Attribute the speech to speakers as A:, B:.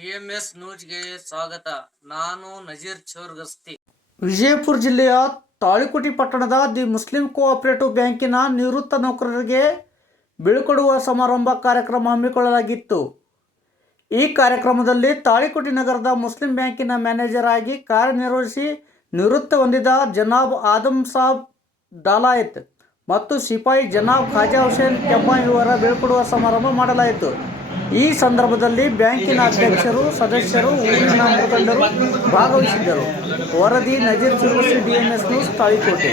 A: DMS ನ್ಯೂಸ್ಗೆ ಸ್ವಾಗತ. ನಾನು ನಜೀರ್ ಚೌರ್ಗಸ್ತಿ.
B: ವಿಜಯಪುರ ಜಿಲ್ಲೆಯ ತಾಳಿಕೋಟಿ ಪಟ್ಟಣದ ದಿ ಮುಸ್ಲಿಂ ಕೋಆಪರೇಟಿವ್ ಬ್ಯಾಂಕಿನ ನಿವೃತ್ತ ನೌಕರರಿಗೆ ಬೀಳ್ಕೊಡುವ ಸಮಾರಂಭ ಕಾರ್ಯಕ್ರಮ ಹಮ್ಮಿಕೊಳ್ಳಲಾಗಿತ್ತು. ಈ ಕಾರ್ಯಕ್ರಮದಲ್ಲಿ ತಾಳಿಕೋಟಿ ನಗರದ ಮುಸ್ಲಿಂ ಬ್ಯಾಂಕಿನ ಮ್ಯಾನೇಜರ್ ಆಗಿ ಕಾರ್ಯನಿರ್ವಹಿಸಿ ನಿವೃತ್ತ ಹೊಂದಿದ ಜನಾಬ್ ಆದಮ್ ಸಾಬ್ ಡಾಲಾಯತ್ ಮತ್ತು ಸಿಪಾಯಿ ಜನಾಬ್ ಖಾಜಾ ಹುಸೇನ್ ಕೆಮ್ಮಾಯಿ ಇವರ ಬೀಳ್ಕೊಡುವ ಸಮಾರಂಭ ಮಾಡಲಾಯಿತು. ಈ ಸಂದರ್ಭದಲ್ಲಿ ಬ್ಯಾಂಕಿನ ಅಧ್ಯಕ್ಷರು ಸದಸ್ಯರು ಊರಿನ ಮುಖಂಡರು ಭಾಗವಹಿಸಿದ್ದರು. ವರದಿ ನಜೀರ್ ಚುರುಸಿ ಡಿಎಂಎಸ್ನು ಸ್ಥಳೀಕೋಟೆ